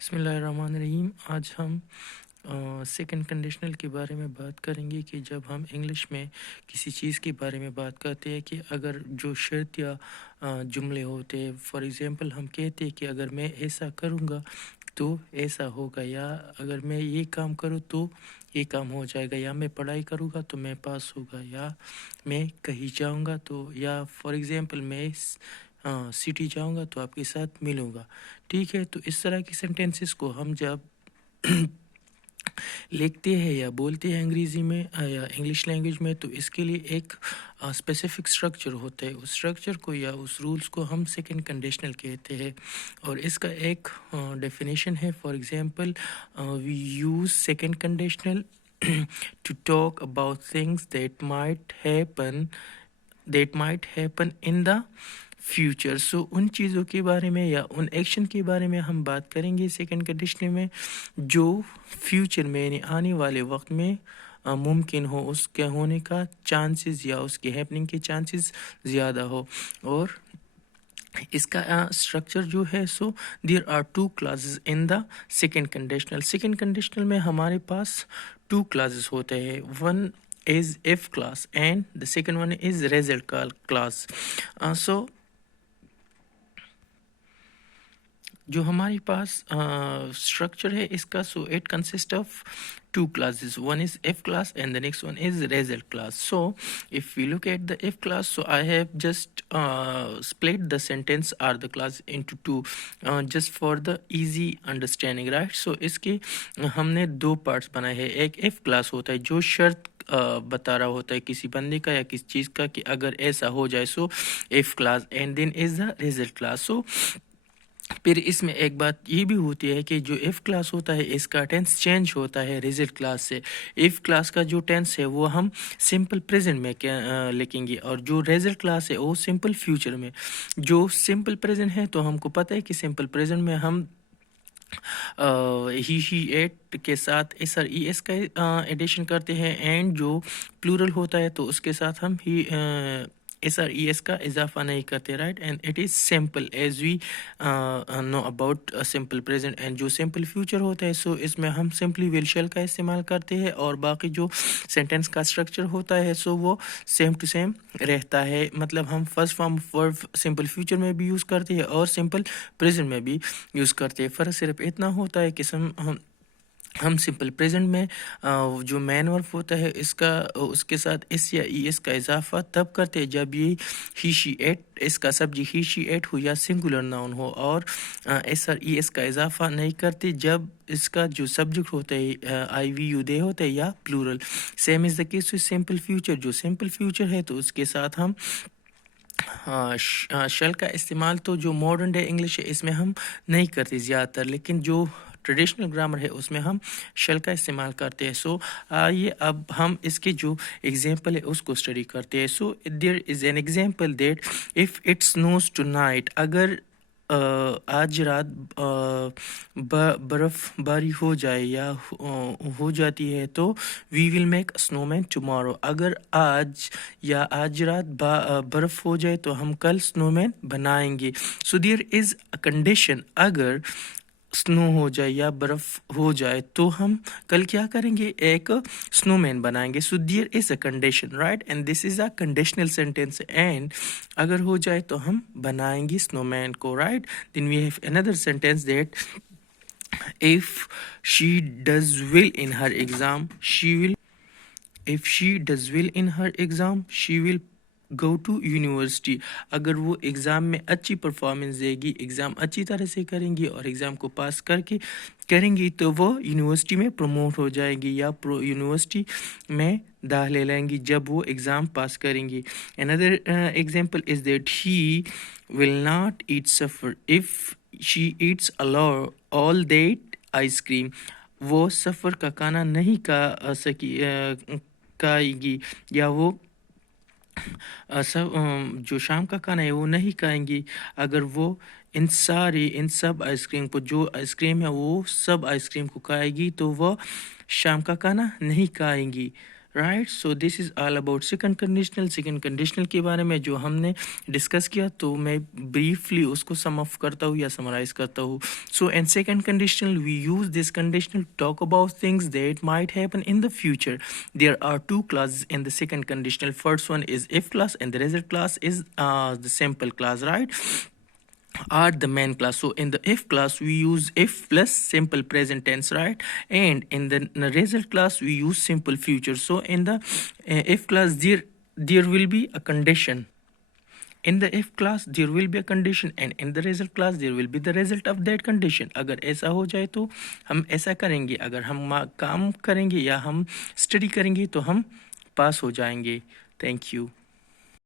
بسم اللہ الرحمن الرحیم. آج ہم سیکنڈ کنڈیشنل کے بارے میں بات کریں گے کہ جب ہم انگلش میں کسی چیز کے بارے میں بات کرتے ہیں کہ اگر جو شرط یا جملے ہوتے ہیں، فار ایگزامپل ہم کہتے ہیں کہ اگر میں ایسا کروں گا تو ایسا ہوگا، یا اگر میں یہ کام کروں تو یہ کام ہو جائے گا، یا میں پڑھائی کروں گا تو میں پاس ہوگا، یا میں کہیں جاؤں گا تو، یا فار ایگزامپل میں سٹی جاؤں گا تو آپ کے ساتھ ملوں گا. ٹھیک ہے، تو اس طرح کی سینٹینسز کو ہم جب لکھتے ہیں یا بولتے ہیں انگریزی میں یا انگلش لینگویج میں، تو اس کے لیے ایک اسپیسیفک اسٹرکچر ہوتا ہے. اس اسٹرکچر کو یا اس رولز کو ہم سیکنڈ کنڈیشنل کہتے ہیں، اور اس کا ایک ڈیفینیشن ہے. For example we use second conditional to talk about things that might happen in the future. So ان چیزوں کے بارے میں یا ان ایکشن کے بارے میں ہم بات کریں گے سیکنڈ کنڈیشن میں، جو فیوچر میں یعنی آنے والے وقت میں ممکن ہو، اس کے ہونے کا چانسز یا اس کے ہیپننگ کے چانسز زیادہ ہو. اور اس کا اسٹرکچر جو ہے، so there are two classes in the second conditional. Second conditional میں ہمارے پاس ٹو کلاسز ہوتے ہیں. One is if class and the second one is result class. So جو ہمارے پاس اسٹرکچر ہے اس کا، so it consist of two classes. One is if class and the next one is result class. So if we look at the if class, so I have just split the sentence or the class into two just for the easy understanding, right? So اس کے ہم نے دو parts بنائے ہیں. ایک if class ہوتا ہے جو شرط بتا رہا ہوتا ہے کسی بندے کا یا کسی چیز کا کہ اگر ایسا ہو جائے، سو if class. And then is the result class. So پھر اس میں ایک بات یہ بھی ہوتی ہے کہ جو ایف کلاس ہوتا ہے اس کا ٹینس چینج ہوتا ہے ریزلٹ کلاس سے. ایف کلاس کا جو ٹینس ہے وہ ہم سمپل پریزنٹ میں لکھیں گے، اور جو ریزلٹ کلاس ہے وہ سمپل فیوچر میں. جو سمپل پریزنٹ ہے تو ہم کو پتہ ہے کہ سمپل پریزنٹ میں ہم ہی شی ایٹ کے ساتھ ایس آر ای ایس کا ایڈیشن کرتے ہیں، اینڈ جو پلورل ہوتا ہے تو اس کے ساتھ ہم ہی ایس آر ای ایس کا اضافہ نہیں کرتے، right. And it is simple as we know about simple present. And جو سمپل فیوچر ہوتا ہے، سو اس میں ہم سمپلی ول شیل کا استعمال کرتے ہیں، اور باقی جو سینٹینس کا اسٹرکچر ہوتا ہے سو وہ سیم ٹو سیم رہتا ہے. مطلب ہم فرسٹ فارم ورب سمپل فیوچر میں بھی یوز کرتے ہیں اور سمپل پریزنٹ میں بھی یوز کرتے ہیں. فرق صرف اتنا ہوتا ہے کہ ہم سمپل پریزنٹ میں جو مین ورب ہوتا ہے اس کے ساتھ ایس یا ای ایس کا اضافہ تب کرتے ہیں جب یہ ہی شی ایٹ اس کا سبجیکٹ ہی شی ایٹ ہو یا سنگولر ناؤن ہو، اور ایس آر ای ایس کا اضافہ نہیں کرتے جب اس کا جو سبجیکٹ ہوتا ہے آئی وی یو دے ہوتا ہے یا plural. Same is the case with simple future. جو سمپل فیوچر ہے تو اس کے ساتھ ہم شل کا استعمال تو جو ماڈرن ڈے انگلش ہے اس میں ہم نہیں کرتے زیادہ تر، لیکن جو ٹریڈیشنل گرامر ہے اس میں ہم شل کا استعمال کرتے ہیں. سو آئیے اب ہم اس کے جو ایگزامپل ہے اس کو اسٹڈی کرتے ہیں. So there is an example that if it snows tonight, اگر آج رات برف باری ہو جائے یا ہو جاتی ہے تو وی ول میک سنو مین ٹمارو. اگر آج رات برف ہو جائے تو ہم کل سنو مین بنائیں گے. So there is a condition, اگر سنو ہو جائے یا برف ہو جائے تو ہم کل کیا کریں گے، ایک سنو مین بنائیں گے. So there is a condition, right, and this is a conditional sentence. And اگر ہو جائے تو ہم بنائیں گے سنو مین کو، رائٹ. دین وی ہیو اندر sentence that if she does well in her exam she will go to university. اگر وہ ایگزام میں اچھی پرفارمنس دے گی، ایگزام اچھی طرح سے کریں گی اور ایگزام کو پاس کریں گی تو وہ یونیورسٹی میں پروموٹ ہو جائے گی یا یونیورسٹی میں داخلے لیں گی جب وہ ایگزام پاس کریں گی. Another example is that he will not eat suffer if she eats all that ice cream. وہ سفر کا کھانا نہیں کھائے گی، یا وہ جو شام کا کھانا ہے وہ نہیں کھائیں گی اگر وہ ان سب آئس کریم کو، جو آئس کریم ہے وہ سب آئس کریم کو کھائے گی تو وہ شام کا کھانا نہیں کھائیں گی. Right. So this is all about second conditional. Second conditional کے بارے میں جو ہم نے ڈسکس کیا تو میں بریفلی اس کو سم اپ کرتا ہوں یا سمرائز کرتا ہوں. So in second conditional we use this conditional to talk about things that might happen in the future. There are two classes in the second conditional. First one is if class and the result class is the simple class, right, are the main class. So in the if class we use if plus simple present tense, right, and in the result class we use simple future. So in the if class there will be a condition. In the if class there will be a condition and in the result class there will be the result of that condition. اگر ایسا ہو جائے تو ہم ایسا کریں گے, اگر ہم کام کریں گے یا ہم اسٹڈی کریں گے تو ہم پاس ہو جائیں گے. Thank you.